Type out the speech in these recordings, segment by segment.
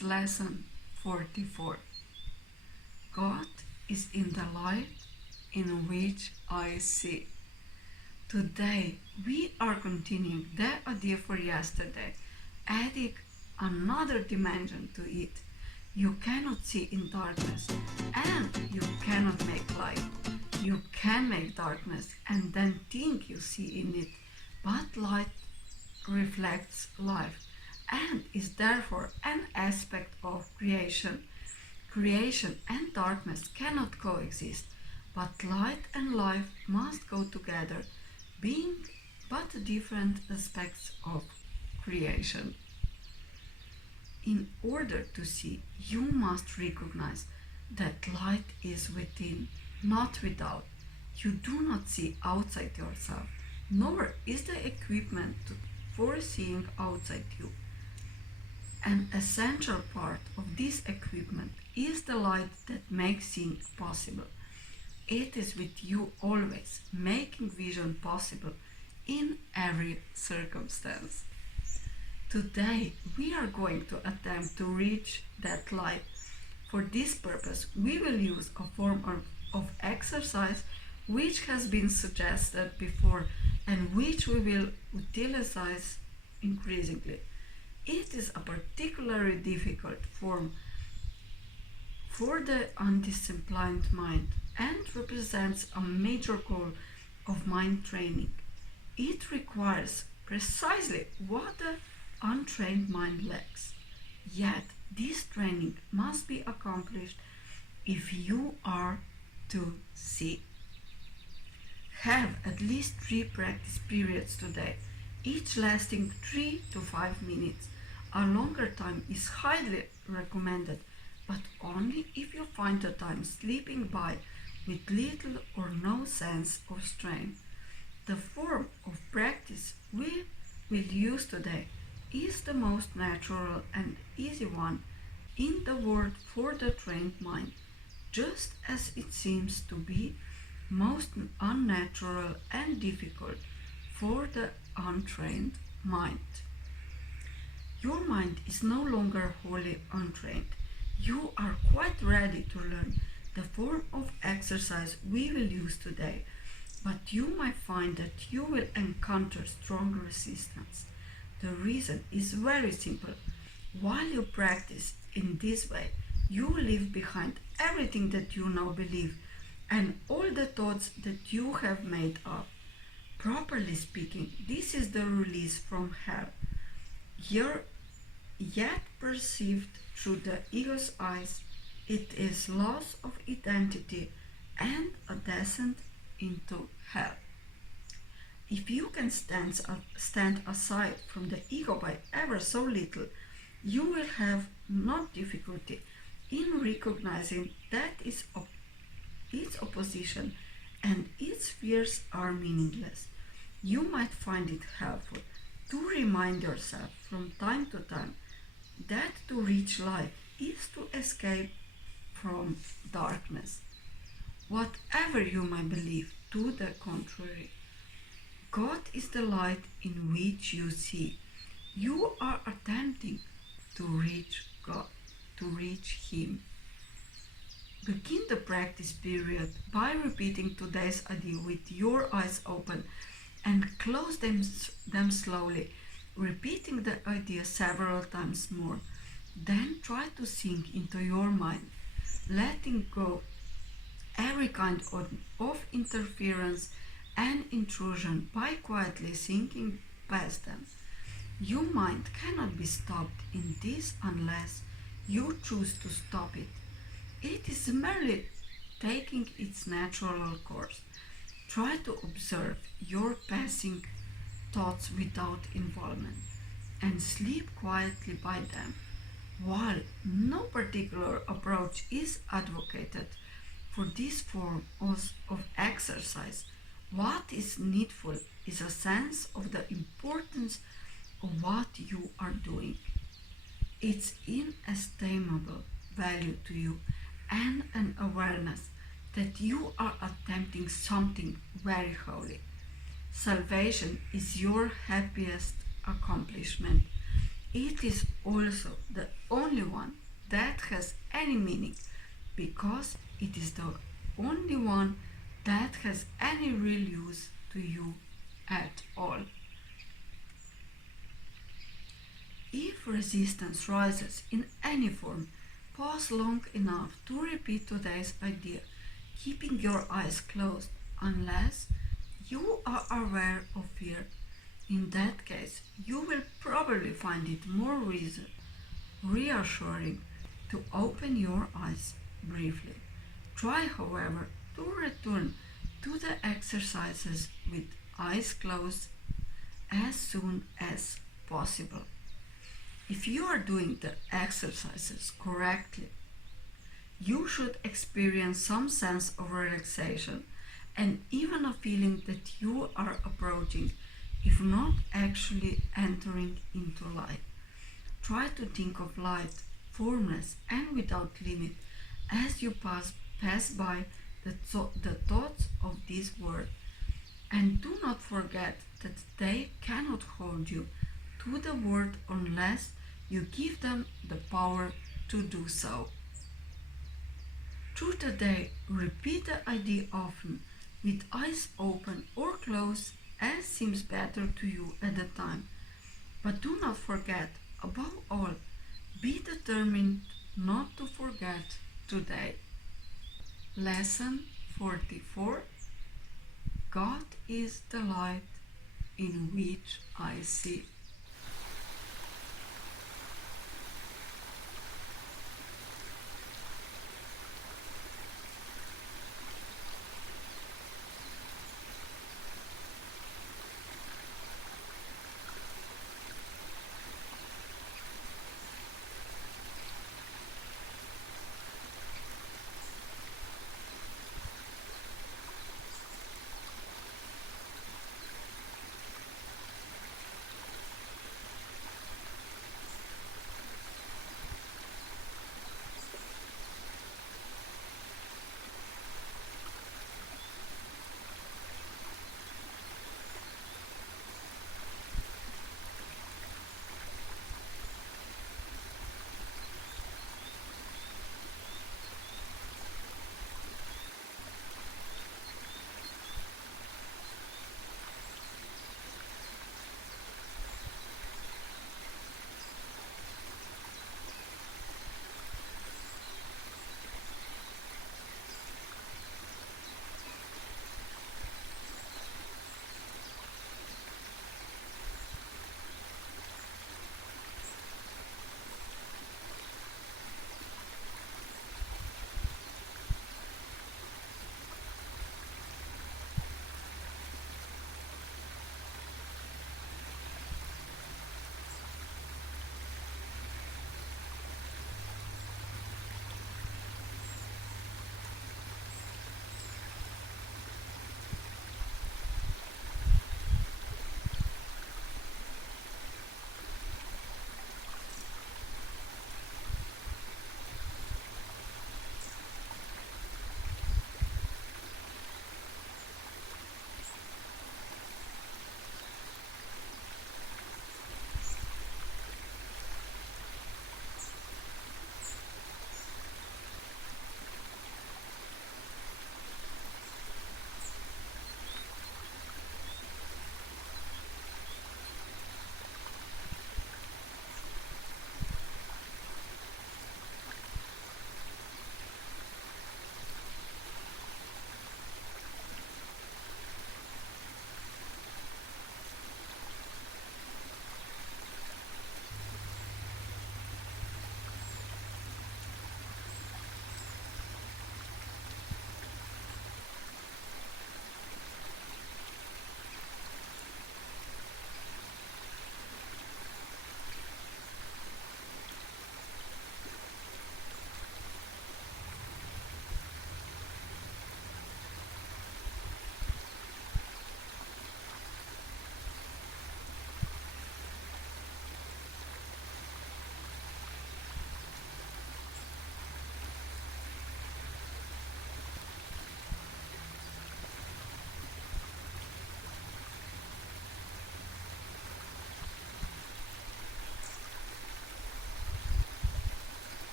Lesson 44. God is in the light in which I see. Today we are continuing the idea for yesterday, adding another dimension to it. You cannot see in darkness, and you cannot make light. You can make darkness and then think you see in it, but light reflects life and is therefore an aspect of creation. Creation and darkness cannot coexist, but light and life must go together, being but different aspects of creation. In order to see, you must recognize that light is within, not without. You do not see outside yourself, nor is the equipment for seeing outside you. An essential part of this equipment is the light that makes seeing possible. It is with you always, making vision possible in every circumstance. Today we are going to attempt to reach that light. For this purpose, we will use a form of exercise which has been suggested before and which we will utilize increasingly. It is a particularly difficult form for the undisciplined mind and represents a major goal of mind training. It requires precisely what the untrained mind lacks. Yet this training must be accomplished if you are to see. Have at least 3 practice periods today, each lasting 3 to 5 minutes. A longer time is highly recommended, but only if you find the time slipping by with little or no sense of strain. The form of practice we will use today is the most natural and easy one in the world for the trained mind, just as it seems to be most unnatural and difficult for the untrained mind. Your mind is no longer wholly untrained. You are quite ready to learn the form of exercise we will use today, but you might find that you will encounter strong resistance. The reason is very simple. While you practice in this way, you leave behind everything that you now believe and all the thoughts that you have made up. Properly speaking, this is the release from hell. Yet perceived through the ego's eyes, it is loss of identity and a descent into hell. If you can stand aside from the ego by ever so little, you will have no difficulty in recognizing that its opposition and its fears are meaningless. You might find it helpful to remind yourself from time to time that to reach light is to escape from darkness. Whatever you might believe to the contrary, God is the light in which you see. You are attempting to reach God, to reach Him. Begin the practice period by repeating today's idea with your eyes open and close them slowly, repeating the idea several times more. Then try to sink into your mind, letting go every kind of interference and intrusion by quietly sinking past them. Your mind cannot be stopped in this unless you choose to stop it. It is merely taking its natural course. Try to observe your passing thoughts without involvement and sleep quietly by them. While no particular approach is advocated for this form of exercise, what is needful is a sense of the importance of what you are doing, its inestimable value to you, and an awareness that you are attempting something very holy. Salvation is your happiest accomplishment. It is also the only one that has any meaning because it is the only one that has any real use to you at all. If resistance rises in any form, pause long enough to repeat today's idea, keeping your eyes closed unless you are aware of fear. In that case, you will probably find it more reassuring to open your eyes briefly. Try, however, to return to the exercises with eyes closed as soon as possible. If you are doing the exercises correctly, you should experience some sense of relaxation and even a feeling that you are approaching, if not actually entering into light. Try to think of light, formless and without limit as you pass by the thoughts of this world. And do not forget that they cannot hold you to the world unless you give them the power to do so. Through the day, repeat the idea often, with eyes open or closed as seems better to you at the time. But do not forget, above all, be determined not to forget today. Lesson 44. God is the light in which I see.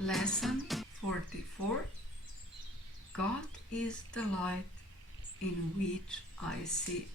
Lesson 44. God is the light in which I see.